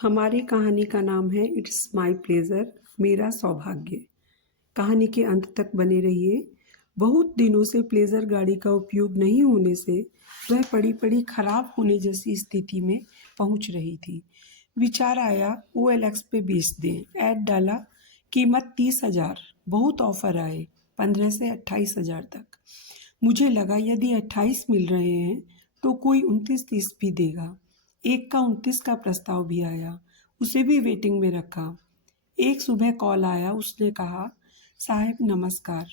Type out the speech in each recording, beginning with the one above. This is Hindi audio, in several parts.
हमारी कहानी का नाम है इट्स माई प्लेजर, मेरा सौभाग्य। कहानी के अंत तक बने रहिए। बहुत दिनों से प्लेजर गाड़ी का उपयोग नहीं होने से वह पड़ी पड़ी खराब होने जैसी स्थिति में पहुंच रही थी। विचार आया OLX पे बेच दें। ऐड डाला, कीमत 30,000। बहुत ऑफर आए 15 से 28,000 तक। मुझे लगा यदि 28 मिल रहे हैं तो कोई 29-30 भी देगा। एक का 29 का प्रस्ताव भी आया, उसे भी वेटिंग में रखा। एक सुबह कॉल आया, उसने कहा, साहब नमस्कार,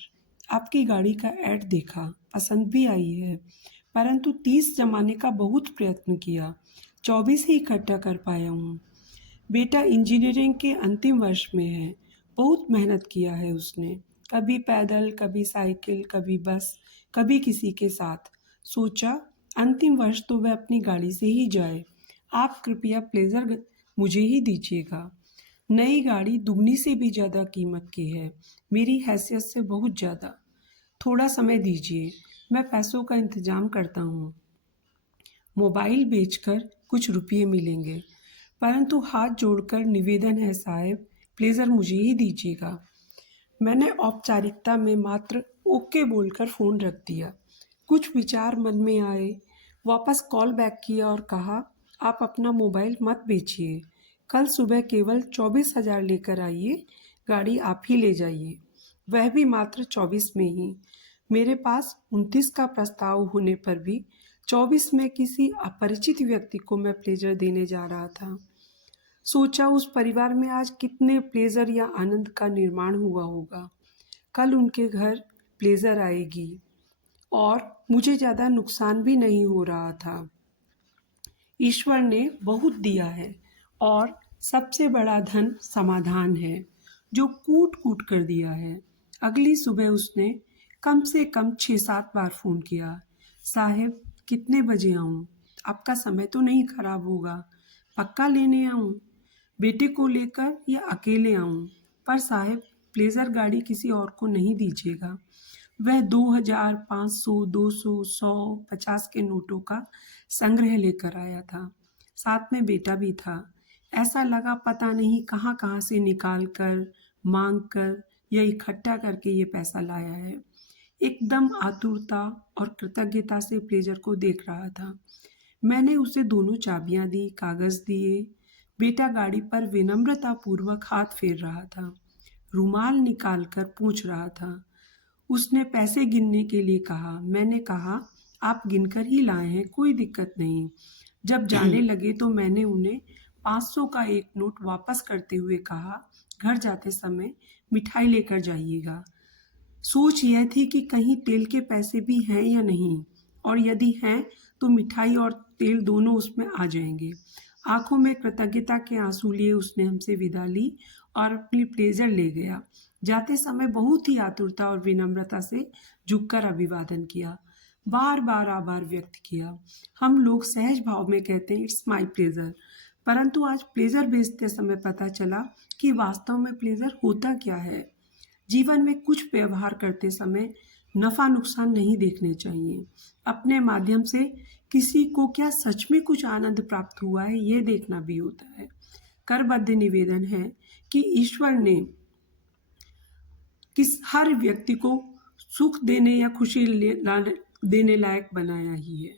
आपकी गाड़ी का ऐड देखा, पसंद भी आई है, परंतु 30 जमाने का बहुत प्रयत्न किया, 24 ही इकट्ठा कर पाया हूँ। बेटा इंजीनियरिंग के अंतिम वर्ष में है, बहुत मेहनत किया है उसने, कभी पैदल, कभी साइकिल, कभी बस, कभी किसी के साथ। सोचा अंतिम वर्ष तो वह अपनी गाड़ी से ही जाए। आप कृपया प्लेजर मुझे ही दीजिएगा। नई गाड़ी दुगनी से भी ज़्यादा कीमत की है, मेरी हैसियत से बहुत ज़्यादा। थोड़ा समय दीजिए, मैं पैसों का इंतज़ाम करता हूँ। मोबाइल बेचकर कुछ रुपये मिलेंगे, परंतु हाथ जोड़कर निवेदन है साहब, प्लेजर मुझे ही दीजिएगा। मैंने औपचारिकता में मात्र ओके बोलकर फ़ोन रख दिया। कुछ विचार मन में आए, वापस कॉल बैक किया और कहा, आप अपना मोबाइल मत बेचिए, कल सुबह केवल 24,000 लेकर आइए, गाड़ी आप ही ले जाइए, वह भी मात्र 24 में ही। मेरे पास 29 का प्रस्ताव होने पर भी 24 में किसी अपरिचित व्यक्ति को मैं प्लेजर देने जा रहा था। सोचा उस परिवार में आज कितने प्लेजर या आनंद का निर्माण हुआ होगा। कल उनके घर प्लेजर आएगी और मुझे ज़्यादा नुकसान भी नहीं हो रहा था। ईश्वर ने बहुत दिया है और सबसे बड़ा धन समाधान है, जो कूट कूट कर दिया है। अगली सुबह उसने कम से कम 6-7 बार फ़ोन किया। साहब कितने बजे आऊँ? आपका समय तो नहीं खराब होगा? पक्का लेने आऊँ? बेटे को लेकर या अकेले आऊँ? पर साहब प्लेजर गाड़ी किसी और को नहीं दीजिएगा। वह 2000, 500, 200, 100, 50 के नोटों का संग्रह लेकर आया था। साथ में बेटा भी था। ऐसा लगा पता नहीं कहाँ कहाँ से निकाल कर, मांग कर या इकट्ठा करके ये पैसा लाया है। एकदम आतुरता और कृतज्ञता से प्लेजर को देख रहा था। मैंने उसे दोनों चाबियां दी, कागज दिए। बेटा गाड़ी पर विनम्रतापूर्वक हाथ फेर रहा था, रुमाल निकालकर पूछ रहा था। उसने पैसे गिनने के लिए कहा। मैंने कहा, आप गिनकर ही लाए हैं, कोई दिक्कत नहीं। जब जाने लगे तो मैंने उन्हें 500 का एक नोट वापस करते हुए कहा, घर जाते समय मिठाई लेकर जाइएगा। सोच यह थी कि कहीं तेल के पैसे भी हैं या नहीं, और यदि हैं तो मिठाई और तेल दोनों उसमें आ जाएंगे। आंखों में कृतज्ञता के आंसू लिए उसने हमसे विदा ली और अपनी प्लेजर ले गया। जाते समय बहुत ही आतुरता और विनम्रता से झुककर अभिवादन किया, बार बार आभार व्यक्त किया। हम लोग सहज भाव में कहते हैं इट्स माई प्लेजर, परंतु आज प्लेजर बेचते समय पता चला कि वास्तव में प्लेजर होता क्या है। जीवन में कुछ व्यवहार करते समय नफा नुकसान नहीं देखने चाहिए। अपने माध्यम से किसी को क्या सच में कुछ आनंद प्राप्त हुआ है, ये देखना भी होता है। करबद्ध निवेदन है कि ईश्वर ने हर व्यक्ति को सुख देने या खुशी देने लायक बनाया ही है।